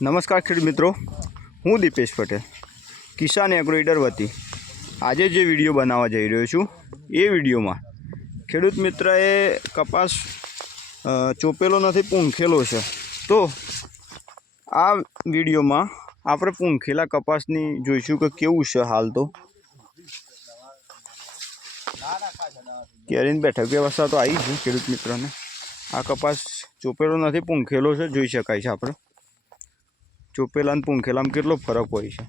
નમસ્કાર ખેડૂત મિત્રો, હું દીપેશ પટેલ, કિસાન એગ્રોઈડર વતી. આજે જે વીડિયો બનાવવા જઈ રહ્યો છું, એ વિડીયોમાં ખેડૂત મિત્રએ કપાસ ચોપેલો નથી, પૂંખેલો છે. તો આ વિડીયોમાં આપણે પૂંખેલા કપાસની જોઈશું કે કેવું છે હાલ તો. કેરીની બેઠક વ્યવસ્થા તો આવી છે ખેડૂત મિત્રને. આ કપાસ ચોપેલો નથી, પૂંખેલો છે, જોઈ શકાય છે આપણે. ચોપેલા અને પૂંખેલામાં કેટલો ફરક હોય છે?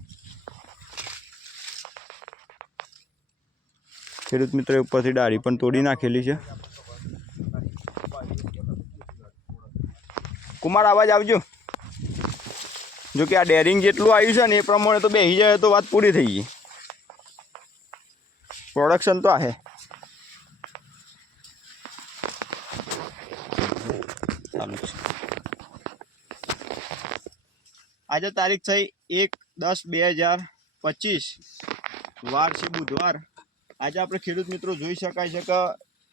ખેડૂત મિત્રોએ ઉપરથી ડાળી પણ તોડી નાખેલી છે. કુમાર, અવાજ આવજો. જો કે આ ડેરિંગ જેટલું આવ્યું છે ને એ પ્રમાણે તો બેસી જાય તો વાત પૂરી થઈ ગઈ. પ્રોડક્શન તો આ ચાલુ છે આજે તારીખ થઈ એક દસ બે હજાર પચીસ. વાર છે બુધવાર. આજે આપણે ખેડૂત મિત્રો જોઈ શકાય છે કે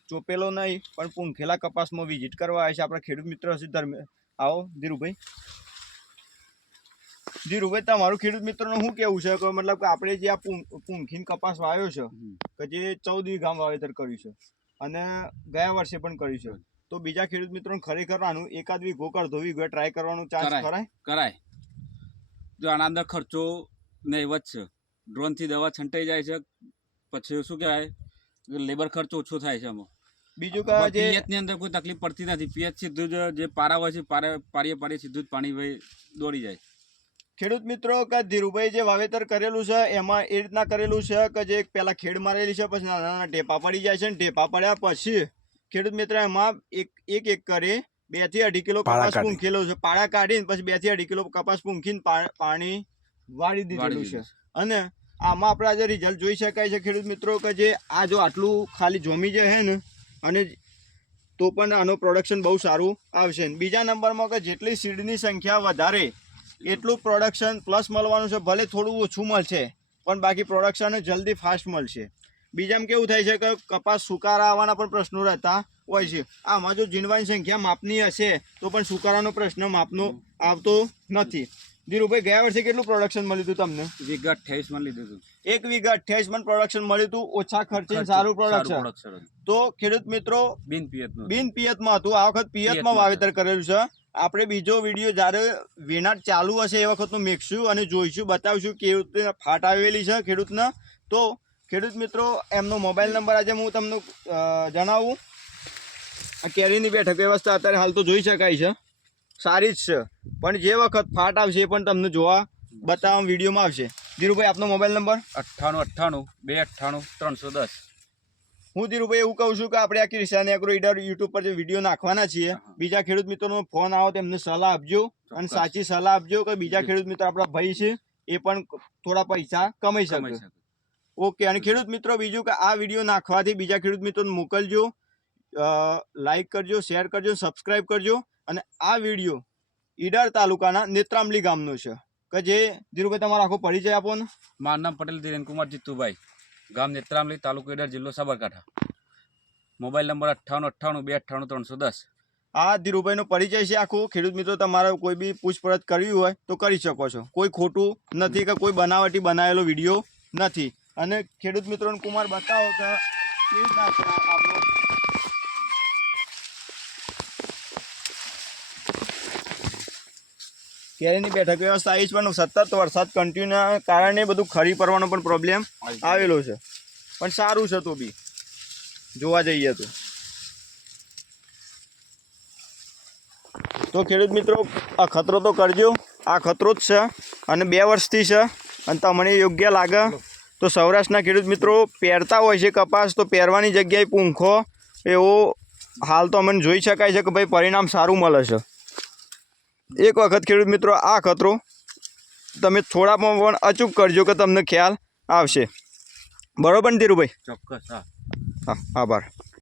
ચોપેલો નહીં પણ પૂંખેલા કપાસમાં વિઝિટ કરવા આવ્યા છે આપણા ખેડૂત મિત્ર હશે ધર્મ આવો ધીરુભાઈ. ધીરુભાઈ તમારું ખેડૂત મિત્રોનું શું કેવું છે? કે મતલબ કે આપણે જે આ પૂંખીન કપાસ વાવ્યો છે કે જે ચૌદ વીઘામાં વાવેતર કર્યું છે અને ગયા વર્ષે પણ કર્યું છે. તો બીજા ખેડૂત મિત્રોને ખરેખર આનું એકાદ વીઘો ધોવી વીઘો ટ્રાય કરવાનો ચાન્સ કરાય. કરાય. આના અંદર ખર્ચો નહીવત છે ડ્રોનથી દવા છંટાઈ જાય છે પછી શું કહેવાય? લેબર ખર્ચો ઓછો થાય છે આમાં. બીજું કે જે પિયત અંદર કોઈ તકલીફ પડતી નથી. પિયત સીધું જ જે પારા હોય છે પારા પારીએ પારીએ સીધું જ પાણી ભાઈ દોડી જાય. ખેડૂત મિત્રો કે ધીરુભાઈ જે વાવેતર કરેલું છે એમાં એ રીતના કરેલું છે કે જે પહેલાં ખેડ મારેલી છે પછી નાના નાના ઢેપા પડી જાય છે ને ટેપા પડ્યા પછી ખેડૂત મિત્ર એમાં એક એક એક કરે બેથી અઢી કિલો કપાસ પૂંખેલો છે. પાળા કાઢીને પછી બેથી અઢી કિલો કપાસ પૂંખીને પાણી વાળી દીધેલું છે. દીધું છે. અને આમાં આપણે આજે રિઝલ્ટ જોઈ શકાય છે ખેડૂત મિત્રો કે જે આ જો આટલું ખાલી જમી જે છે ને અને તો પણ આનું પ્રોડક્શન બહુ સારું આવશે. બીજા નંબરમાં કે જેટલી સીડની સંખ્યા વધારે એટલું પ્રોડક્શન પ્લસ મળવાનું છે. ભલે થોડું ઓછું મળશે પણ બાકી પ્રોડક્શન જલ્દી ફાસ્ટ મળશે. બીજામાં કેવું થાય છે કે કપાસ સુકારા આવવાના પણ પ્રશ્નો રહેતા હોય છે. આમાં જો ઝીણવાની સંખ્યા માપની હશે તો પણ સુકારાનો પ્રશ્ન માપનો આવતો નથી. ધીરુભાઈ ગયા વર્ષે કેટલું પ્રોડક્શન મળ્યું હતું તમને? વીઘા અઠ્યાવીસમાં લીધું હતું. એક વીઘા અઠ્યાવીસ મણ પ્રોડક્શન મળ્યું હતું ઓછા ખર્ચે સારું પ્રોડક્શન તો ખેડૂત મિત્રો બિન પિયત બિન પિયતમાં હતું. આ વખત પિયતમાં વાવેતર કરેલું છે. આપણે બીજો વીડિયો જ્યારે વેનાટ ચાલુ હશે એ વખતનું મેકશું અને જોઈશું બતાવીશું કેવી ફાટ આવેલી છે ખેડૂતને. તો ખેડૂત મિત્રો એમનો મોબાઈલ નંબર આજે હું તમને જણાવું. આ કેરીની બેઠક વ્યવસ્થા અત્યારે હાલ તો જોઈ શકાય છે. સારી જ છે. પણ જે વખત ફાટ આવશે એ પણ તમને જોવા બતાવવા વિડીયોમાં આવશે. ધીરુભાઈ આપનો મોબાઈલ નંબર? અઠ્ઠાણું અઠ્ઠાણું બે અઠ્ઠાણું ત્રણસો દસ. હું ધીરુભાઈ એવું કહું છું કે આપણે આ કિસાન એગ્રો ઈડર યુટ્યુબ પર જે વીડિયો નાખવાના છીએ બીજા ખેડૂત મિત્રોનો ફોન આવો તો એમને સલાહ આપજો અને સાચી સલાહ આપજો કે બીજા ખેડૂત મિત્રો આપણા ભાઈ છે એ પણ થોડા પૈસા કમાઈ શકે. ઓકે અને ખેડૂત મિત્રો બીજું કે આ વીડિયો નાખવાથી બીજા ખેડૂત મિત્રોને મોકલજો. લાઈક કરજો શેર કરજો સબસ્ક્રાઈબ કરજો અને આ વીડિયો ઈડર તાલુકાના નેત્રામલી ગામનો છે. કે જે ધીરુભાઈ તમારો આખો પરિચય આપો ને. મારું નામ પટેલ ધીરેનકુમાર જીતુભાઈ. ગામ નેત્રામલી તાલુકો ઈડર જિલ્લો સાબરકાંઠા. મોબાઈલ નંબર અઠ્ઠાણું અઠ્ઠાણું બે અઠ્ઠાણું ત્રણસો દસ. આ ધીરુભાઈનો પરિચય છે આખો. ખેડૂત મિત્રો તમારે કોઈ બી પૂછપરછ કરવી હોય તો કરી શકો છો. કોઈ ખોટું નથી કે કોઈ બનાવટી બનાવેલો વીડિયો નથી. અને ખેડૂત મિત્રોને કુમાર બતાવો કે કેવી કેરીની બેઠક વ્યવસ્થા આવી છે પણ સતત વરસાદ કન્ટિન્યુના કારણે બધું ખરી પડવાનો પણ પ્રોબ્લેમ આવેલો છે. પણ સારું છે તો બી. જોવા જઈએ તો. તો ખેડૂત મિત્રો આ ખતરો તો કરજો. આ ખતરો જ છે અને બે વર્ષથી છે અને તમને યોગ્ય લાગે તો સૌરાષ્ટ્રના ખેડૂત મિત્રો પહેરતા હોય છે કપાસ તો પહેરવાની જગ્યાએ પૂંખો એવો હાલ તો અમને જોઈ શકાય છે કે ભાઈ પરિણામ સારું મળે છે. એક વખત ખેડૂત મિત્રો આ ખતરો તમે થોડામાં પણ અચૂક કરજો કે તમને ખ્યાલ આવશે. બરોબર ને ધીરુભાઈ? ચોક્કસ હા. હા આભાર.